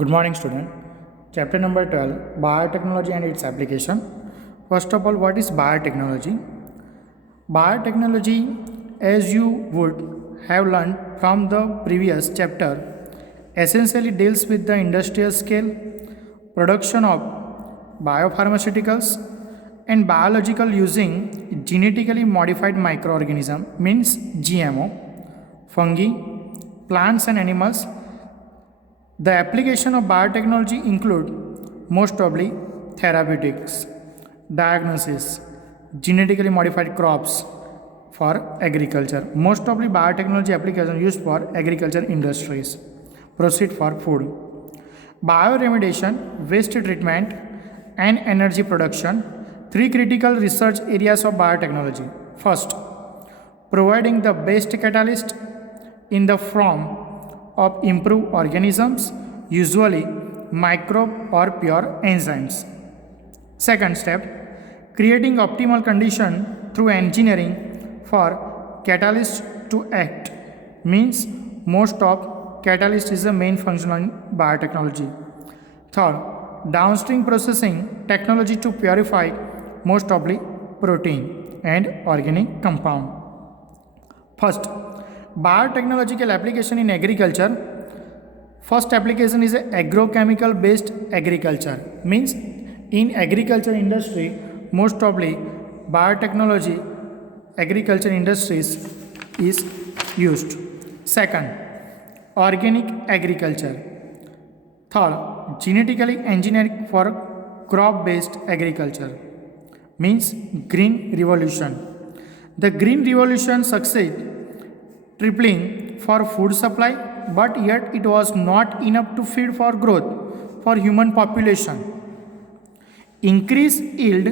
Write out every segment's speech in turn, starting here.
Good morning, student. Chapter number 12, Biotechnology and its application. First of all, what is biotechnology? Biotechnology, as you would have learned from the previous chapter, essentially deals with the industrial scale production of biopharmaceuticals and biological using genetically modified microorganism, means GMO, fungi, plants and animals. The application of biotechnology include most probably therapeutics, diagnosis, genetically modified crops for agriculture. Most probably biotechnology application used for agriculture industries. Proceed for food. Bioremediation, waste treatment and energy production. Three critical research areas of biotechnology. First, providing the best catalyst in the form of improved organisms, usually microbe or pure enzymes. Second step, creating optimal condition through engineering for catalyst to act, means most of catalyst is the main function in biotechnology. Third, downstream processing technology to purify most probably protein and organic compound. First, biotechnological application in agriculture. First application is agrochemical based agriculture, means in agriculture industry most probably biotechnology agriculture industries is used. Second, organic agriculture. Third, genetically engineering for crop based agriculture, means green revolution. The green revolution succeed tripling for food supply, but yet it was not enough to feed for growth for human population. Increased yield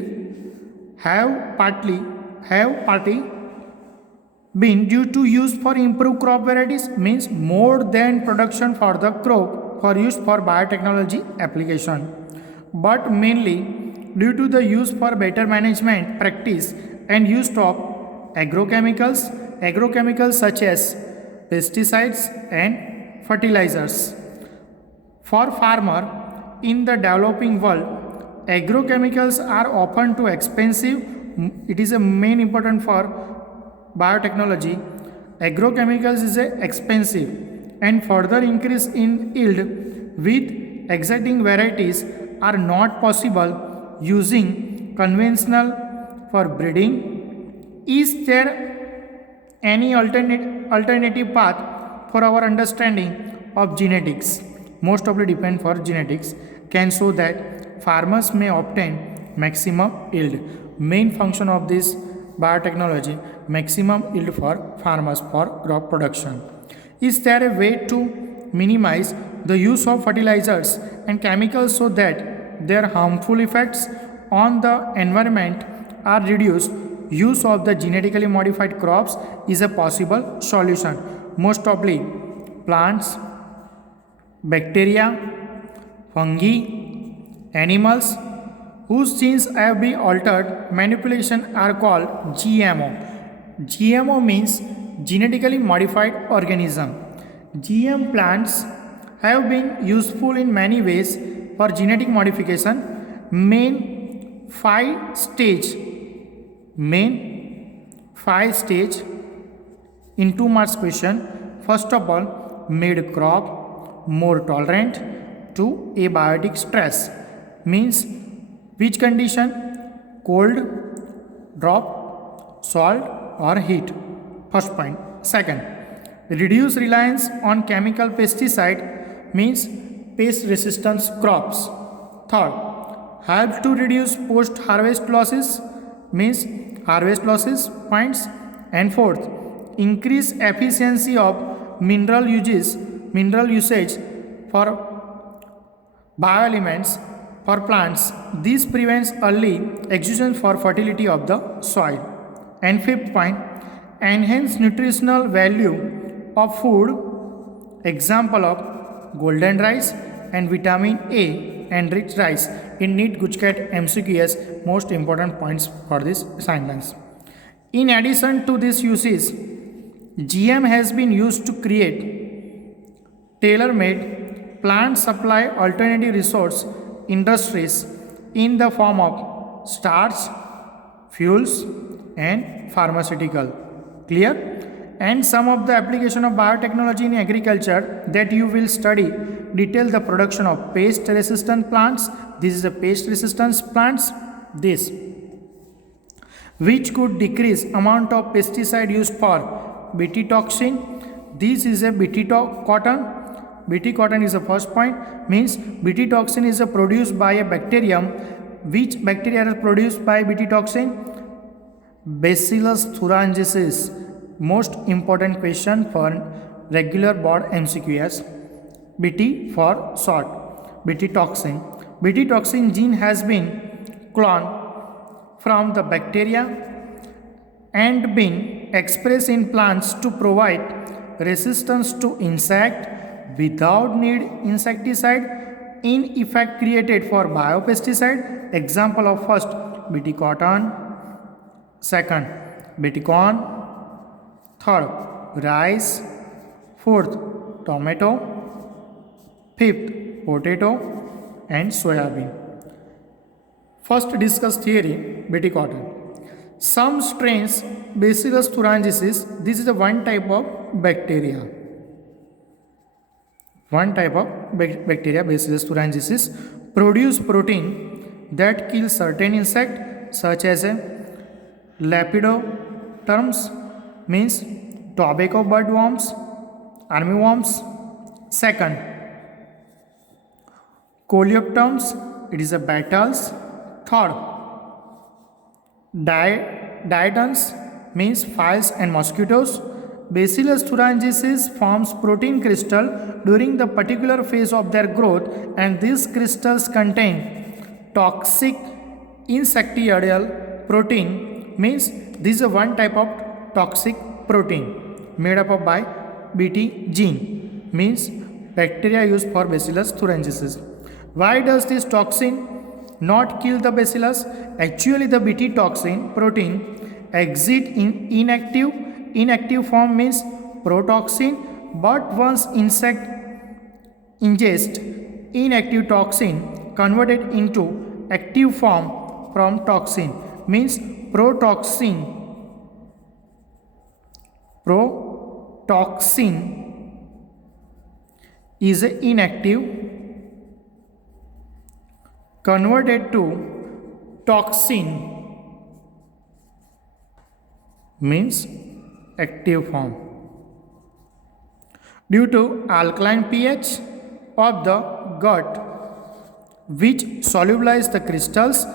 have partly been due to use for improved crop varieties, means more than production for the crop for use for biotechnology application, but mainly due to the use for better management practice and use of agrochemicals such as pesticides and fertilizers. For farmer in the developing world, agrochemicals are often too expensive. It is a main important for biotechnology. Agrochemicals is a expensive and further increase in yield with exciting varieties are not possible using conventional for breeding. Is there any alternative path for our understanding of genetics? Most probably depend for genetics can show that farmers may obtain maximum yield. Main function of this biotechnology, maximum yield for farmers for crop production. Is there a way to minimize the use of fertilizers and chemicals so that their harmful effects on the environment are reduced? Use of the genetically modified crops is a possible solution. Most probably plants, bacteria, fungi, animals whose genes have been altered manipulation are called GMO. GMO means genetically modified organism. GM plants have been useful in many ways for genetic modification. Main five stage in 2 marks question. First of all, made crop more tolerant to abiotic stress, means which condition? Cold, drop, salt or heat. First point. Second, reduce reliance on chemical pesticide, means pest resistance crops. Third, help to reduce post harvest losses, means harvest losses points. And fourth, increase efficiency of mineral usage for bioelements for plants. This prevents early exhaustion for fertility of the soil. And fifth point, enhance nutritional value of food. Example of golden rice and vitamin A enriched rice. In NEET Gujcat MCQS, most important points for this sentence. In addition to these uses, GM has been used to create tailor-made plants supply alternative resource industries in the form of starch, fuels, and pharmaceutical. Clear? And some of the application of biotechnology in agriculture that you will study detail the production of pest resistant plants. This is a pest resistance plants. This which could decrease amount of pesticide used for Bt toxin. This is a cotton. Bt cotton is the first point, means Bt toxin is produced by a bacterium. Which bacteria are produced by Bt toxin? Bacillus thuringiensis. Most important question for regular board MCQs. Bt for short. Bt toxin. Bt toxin gene has been cloned from the bacteria and been expressed in plants to provide resistance to insect without need insecticide, in effect created for biopesticide. Example of first Bt cotton, second Bt corn, third rice, fourth tomato, fifth potato and soybean. First discuss theory Bt cotton. Some strains Bacillus thuringiensis, this is the one type of bacteria. One type of bacteria Bacillus thuringiensis produce protein that kill certain insect such as a Lepidopterms, means tobacco bird worms, armyworms. Second Coleopterms, it is a beetles. Third diatoms, means flies and mosquitoes. Bacillus thuringiensis forms protein crystal during the particular phase of their growth, and these crystals contain toxic insectoidal protein, means this is one type of toxic protein made up of by Bt gene, means bacteria used for Bacillus thuringiensis. Why does this toxin not kill the bacillus? Actually the Bt toxin protein exit in inactive form, means protoxin, but once insect ingest inactive toxin converted into active form from toxin, means protoxin is inactive converted to toxin, means active form. Due to alkaline pH of the gut which solubilize the crystals,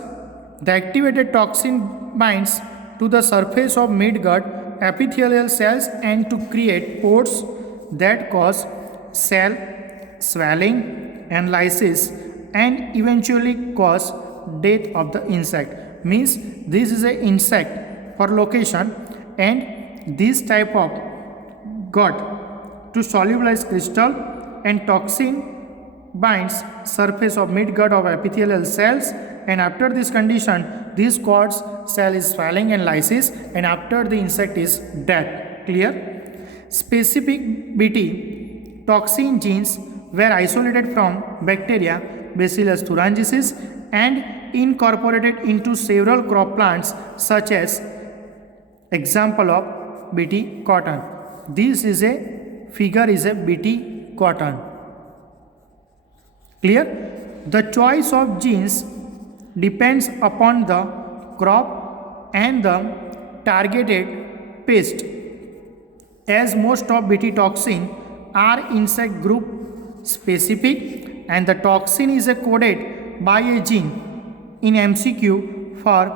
the activated toxin binds to the surface of midgut epithelial cells and to create pores that cause cell swelling and lysis and eventually cause death of the insect, means this is a insect for location, and this type of gut to solubilize crystal and toxin binds surface of midgut of epithelial cells, and after this condition this cause cell is swelling and lysis, and after the insect is dead. Clear? Specific Bt toxin genes were isolated from bacteria Bacillus thuringiensis and incorporated into several crop plants such as example of Bt cotton. This is a figure is a Bt cotton. Clear? The choice of genes depends upon the crop and the targeted pest, as most of Bt toxin are insect group specific and the toxin is coded by a gene in MCQ for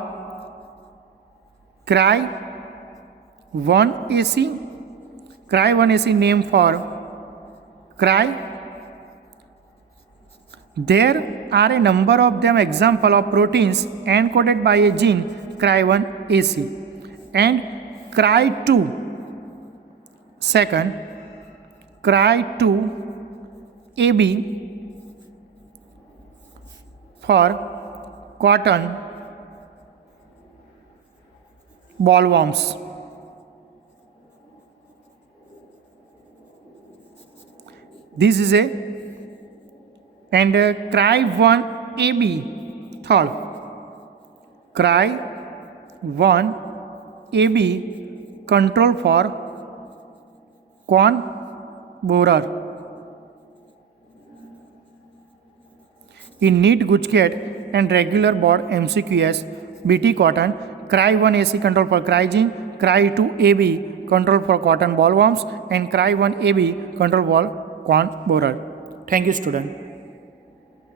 Cry1AC name for Cry. There are a number of them example of proteins encoded by a gene Cry1AC and Cry2. Second, Cry2AB for cotton bollworms. This is a and cry 1 AB third, cry 1 AB control for corn borer. In NEET Gujket and regular board MCQS BT cotton, cry 1 AC control for crygen, cry 2 AB control for cotton bollworms, and cry 1 AB control for corn borer. Thank you, student.